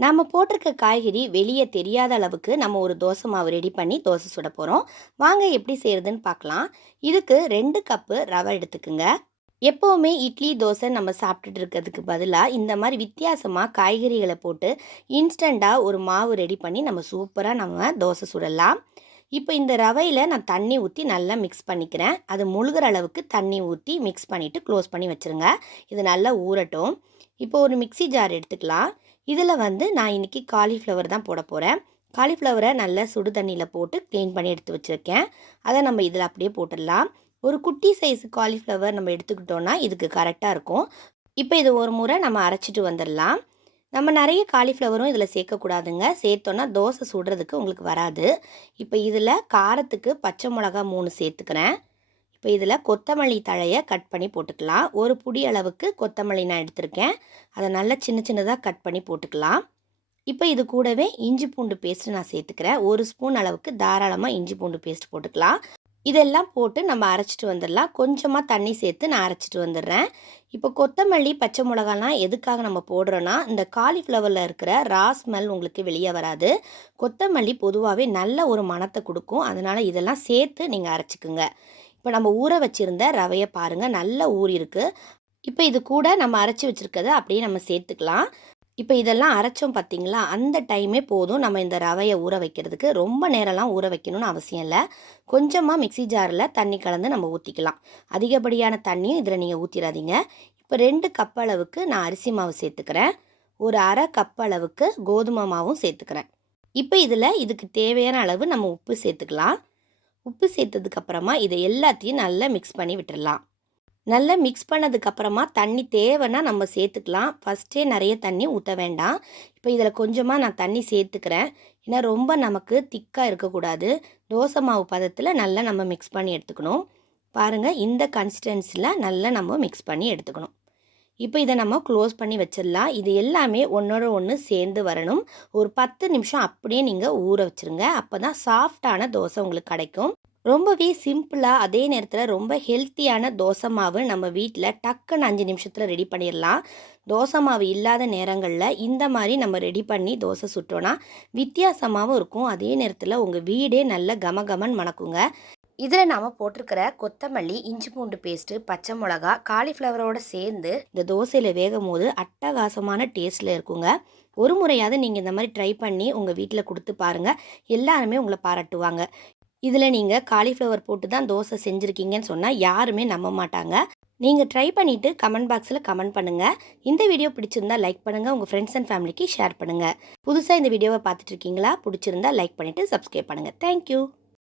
நாம் போட்டிருக்க காய்கறி வெளியே தெரியாத அளவுக்கு நம்ம ஒரு தோசை மாவு ரெடி பண்ணி தோசை சுட போகிறோம் வாங்க எப்படி செய்கிறதுன்னு பார்க்கலாம் இதுக்கு ரெண்டு கப்பு ரவை எடுத்துக்குங்க. எப்போவுமே இட்லி தோசை நம்ம சாப்பிட்டுட்டு இருக்கிறதுக்கு பதிலாக இந்த மாதிரி வித்தியாசமாக காய்கறிகளை போட்டு இன்ஸ்டண்ட்டாக ஒரு மாவு ரெடி பண்ணி நம்ம சூப்பராக நம்ம தோசை சுடலாம். இப்போ இந்த ரவையில் நான் தண்ணி ஊற்றி நல்லா மிக்ஸ் பண்ணிக்கிறேன். அது முழுகிற அளவுக்கு தண்ணி ஊற்றி மிக்ஸ் பண்ணிவிட்டு க்ளோஸ் பண்ணி வச்சுருங்க. இது நல்லா ஊறட்டும். இப்போ ஒரு மிக்ஸி ஜார் எடுத்துக்கலாம். இதில் வந்து நான் இன்றைக்கி காலிஃப்ளவர் தான் போட போகிறேன் காலிஃப்ளவரை நல்லா சுடு தண்ணியில் போட்டு க்ளீன் பண்ணி எடுத்து வச்சுருக்கேன். அதை நம்ம இதில் அப்படியே போட்டுடலாம். ஒரு குட்டி சைஸ் காலிஃப்ளவர் நம்ம எடுத்துக்கிட்டோன்னா இதுக்கு கரெக்டாக இருக்கும். இப்போ இது ஒரு முறை நம்ம அரைச்சிட்டு வந்துடலாம். நம்ம நிறைய காலிஃப்ளவரும் இதில் சேர்க்கக்கூடாதுங்க. சேர்த்தோன்னா தோசை சுடுறதுக்கு உங்களுக்கு வராது. இப்போ இதில் காரத்துக்கு பச்சை மிளகா மூணு சேர்த்துக்கிறேன். இப்போ இதில் கொத்தமல்லி தழையை கட் பண்ணி போட்டுக்கலாம். ஒரு புடி அளவுக்கு கொத்தமல்லி நான் எடுத்திருக்கேன். அதை நல்லா சின்ன சின்னதாக கட் பண்ணி போட்டுக்கலாம். இப்போ இது கூடவே இஞ்சி பூண்டு பேஸ்ட்டு நான் சேர்த்துக்கிறேன். ஒரு ஸ்பூன் அளவுக்கு தாராளமாக இஞ்சி பூண்டு பேஸ்ட் போட்டுக்கலாம். இதெல்லாம் போட்டு நம்ம அரைச்சிட்டு வந்துடலாம். கொஞ்சமாக தண்ணி சேர்த்து நான் அரைச்சிட்டு வந்துடுறேன். இப்போ கொத்தமல்லி பச்சை மிளகாலாம் எதுக்காக நம்ம போடுறோன்னா இந்த காலிஃப்ளவரில் இருக்கிற ரா ஸ்மெல் உங்களுக்கு வெளியே வராது. கொத்தமல்லி பொதுவாகவே நல்ல ஒரு மணத்தை கொடுக்கும். அதனால் இதெல்லாம் சேர்த்து நீங்கள் அரைச்சிக்குங்க. இப்போ நம்ம ஊற வச்சுருந்த ரவையை பாருங்கள் நல்லா இருக்குது இப்போ இது கூட நம்ம அரைச்சி வச்சுருக்கதை அப்படியே நம்ம சேர்த்துக்கலாம். இப்போ இதெல்லாம் அரைச்சோம் பார்த்தீங்களா அந்த டைமே போதும். நம்ம இந்த ரவையை ஊற வைக்கிறதுக்கு ரொம்ப நேரம்லாம் ஊற வைக்கணும்னு அவசியம் இல்லை. கொஞ்சமாக மிக்சி ஜாரில் தண்ணி கலந்து நம்ம ஊற்றிக்கலாம் அதிகப்படியான தண்ணியும் இதில் நீங்கள் ஊற்றிடாதீங்க இப்போ ரெண்டு கப் அளவுக்கு நான் அரிசி மாவு சேர்த்துக்கிறேன். ஒரு அரை கப் அளவுக்கு கோதுமை மாவும் சேர்த்துக்கிறேன். இப்போ இதில் இதுக்கு தேவையான அளவு நம்ம உப்பு சேர்த்துக்கலாம். உப்பு சேர்த்ததுக்கப்புறமா இதை எல்லாத்தையும் நல்லா மிக்ஸ் பண்ணி விட்டுடலாம் நல்லா மிக்ஸ் பண்ணதுக்கப்புறமா தண்ணி தேவைன்னா நம்ம சேர்த்துக்கலாம். ஃபஸ்ட்டே நிறைய தண்ணி ஊற்ற வேண்டாம். இப்போ இதில் கொஞ்சமாக நான் தண்ணி சேர்த்துக்கிறேன். ஏன்னா ரொம்ப நமக்கு திக்காக இருக்கக்கூடாது. தோசை மாவு பதத்தில் நல்லா நம்ம மிக்ஸ் பண்ணி எடுத்துக்கணும். பாருங்கள் இந்த கன்சிஸ்டன்சியில் நல்லா நம்ம மிக்ஸ் பண்ணி எடுத்துக்கணும். இப்போ இதை நம்ம க்ளோஸ் பண்ணி வச்சிடலாம். இது எல்லாமே ஒன்றோட ஒன்று சேர்ந்து வரணும். ஒரு பத்து நிமிஷம் அப்படியே நீங்கள் ஊற வச்சுருங்க. அப்போ தான் சாஃப்டான தோசை உங்களுக்கு கிடைக்கும். ரொம்பவே சிம்பிளாக அதே நேரத்தில் ரொம்ப ஹெல்த்தியான தோசை மாவு நம்ம வீட்டில் டக்குன்னு அஞ்சு நிமிஷத்தில் ரெடி பண்ணிடலாம் தோசை மாவு இல்லாத நேரங்களில் இந்த மாதிரி நம்ம ரெடி பண்ணி தோசை சுட்டோன்னா வித்தியாசமாகவும் இருக்கும். அதே நேரத்தில் உங்கள் வீடே நல்ல கமகமன் மணக்குங்க. இதில் நாம் போட்டிருக்கிற கொத்தமல்லி இஞ்சி பூண்டு பேஸ்ட்டு பச்சை மிளகா காலிஃப்ளவரோடு சேர்ந்து இந்த தோசையில் வேகும் போது அட்டகாசமான டேஸ்ட்டில் இருக்குங்க. ஒரு முறையாவது நீங்கள் இந்த மாதிரி ட்ரை பண்ணி உங்கள் வீட்டில் கொடுத்து பாருங்கள் எல்லாருமே உங்களை பாராட்டுவாங்க. இதில் நீங்கள் காலிஃப்ளவர் போட்டு தான் தோசை செஞ்சுருக்கீங்கன்னு சொன்னால் யாருமே நம்ப மாட்டாங்க. நீங்கள் ட்ரை பண்ணிவிட்டு கமெண்ட் பாக்ஸில் கமெண்ட் பண்ணுங்கள் இந்த வீடியோ பிடிச்சிருந்தா லைக் பண்ணுங்கள் உங்கள் ஃப்ரெண்ட்ஸ் அண்ட் ஃபேமிலிக்கு ஷேர் பண்ணுங்கள் புதுசாக இந்த வீடியோவை பார்த்துட்ருக்கீங்களா பிடிச்சிருந்தா லைக் பண்ணிவிட்டு சப்ஸ்கிரைப் பண்ணுங்கள் தேங்க்யூ